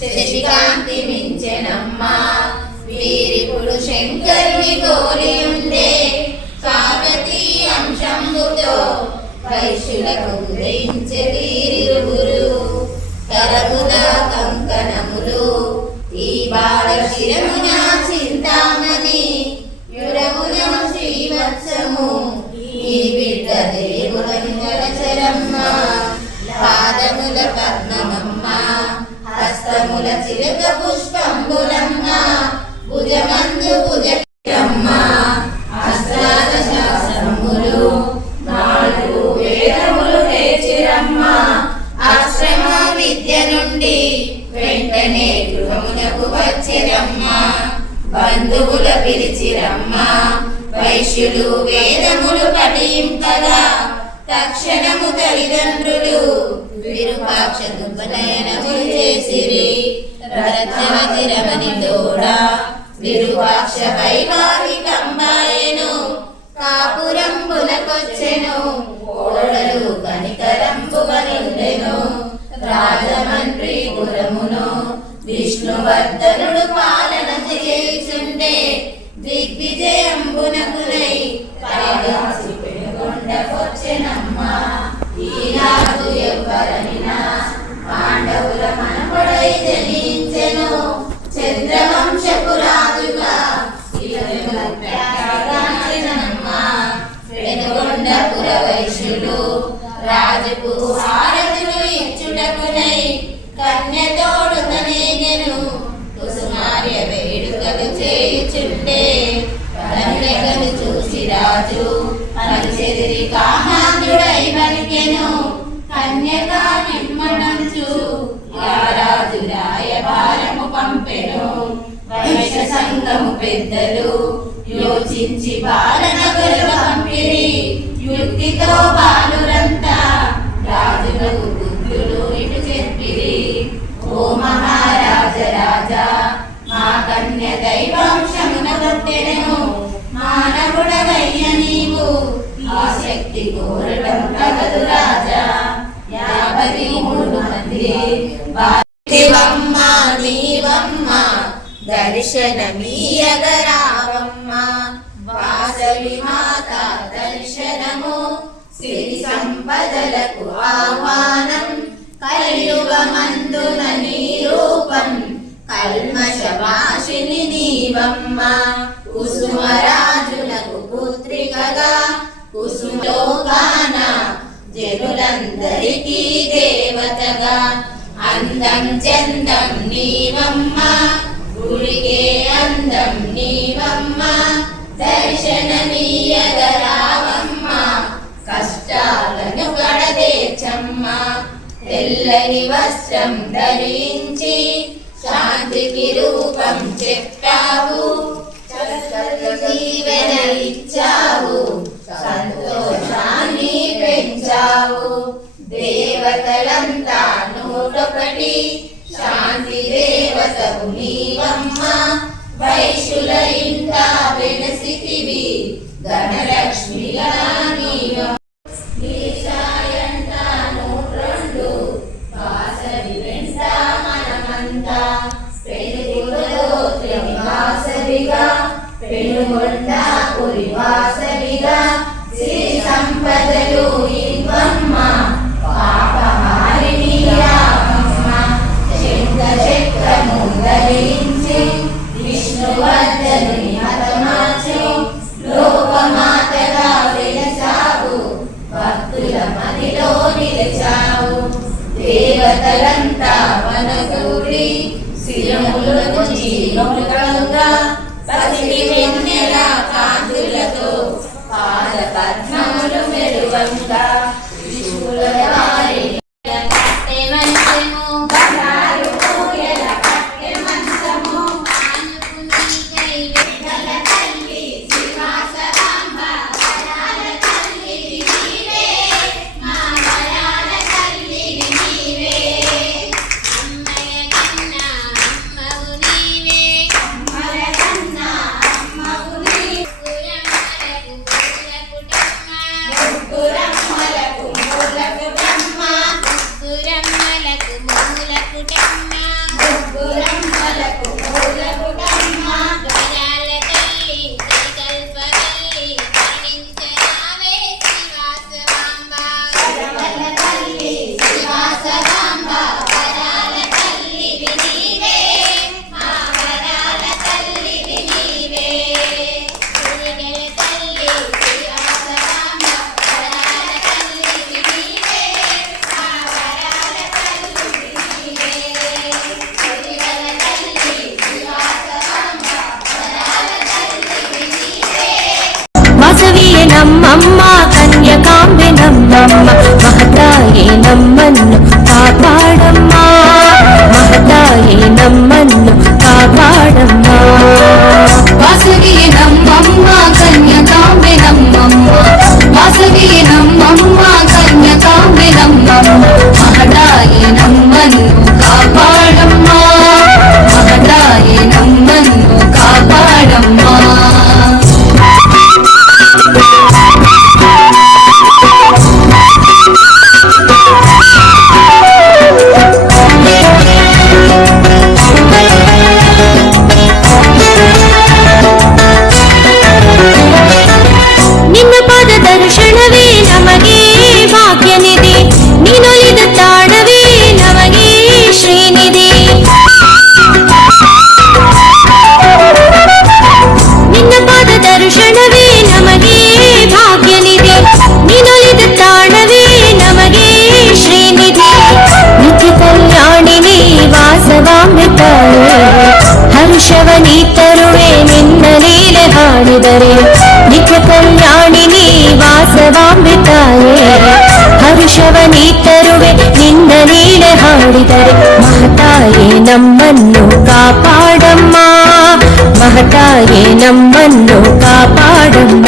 శశికాంతి మించెనమ్మా. వీరిపుడు శంకరుని కోరి వైశ్యులకు ఉదయించే వీరిరువురు కంకణములు. ఈ బాల శిరమున చింతామణి. యురమున శ్రీవత్సము. ఈ బిడ్డ దేవులని జలచరమ్మ పాదముల పద్మమమ్మ. హస్తముల చిలక పుష్పంబులమ్మ భుజమందు భుజ నుండి వెంటనే గృహమునకు వచ్చిరమ్మా. బంధువుల పిలిచిరమ్మా. వైశ్యులు వేదములు పఠింపగా. తక్షణము తల్లిదండ్రులు విరూపాక్ష దుబ్బనయనములు రాజమండ్రి పురమును విష్ణువర్ధనుడు పాలన చేయుచుండే దిగ్విజయంబునకులై కైలాసి పెనుగొండకొచ్చెనమ్మ ఈనాడు ఎవ్వరనినా పాండవుల మనపడై జనించెను. చంద్రవంశపు రాజుగా ఇతను వైశ్యులు రాజుకు హారతులు ఇచ్చుటకునై కన్యతోడు తనేగెను కుసుమార్య వేడుకలు చేయుచుండే కన్యకను చూసి రాజు పరిచెదిరి కామాంధుడై పలికెను. కన్యక నిమ్మడంచు రాజు రాయభారము పంపెను. వైశ్య సంఘము పెద్దలు యోచించి బాలనగరు పంపిరి. యుక్తితో బాలురంతా శక్తి కోరడం తగదు రాజా. యాభై మూడు మంది శివమ్మ నీవమ్మ దర్శనమీయగరావమ్మ. వాసవి మాత దర్శనము సిరి సంపదలకు ఆహ్వానం కలియుగమందున నీ రూపం కల్మషవాసిని నీవమ్మ. కుసుమరాజులకు పుత్రికగా జనులందరికీ దేవతగా. అందం చందం నీవమ్మ గుడికే అందం నీవమ్మ దర్శనమీయగరావమ్మ కష్టాలను కడదేచమ్మ తెల్లని వస్త్రం ధరించి శాంతికి రూపం చెప్పావు. పెనుగొండ పురి వాసవిగా శ్రీ సంపదలు ఇవ్వమ్మ. పాపహారిణి రామమ్మ. శంఖ చక్రము ధరించి పసిడి వెన్నెల కాంతులతో పాద పద్మములు మెరువంగా ಹರುಷವನಿ ತರುವೆ ನಿನ್ನ ನೀಳೆ ಹಾಡಿದರೆ ಮಹತಾಯೇ ನಮ್ಮನ್ನು ಕಾಪಾಡಮ್ಮ. ಮಹತಾಯೇ ನಮ್ಮನ್ನು ಕಾಪಾಡಮ್ಮ.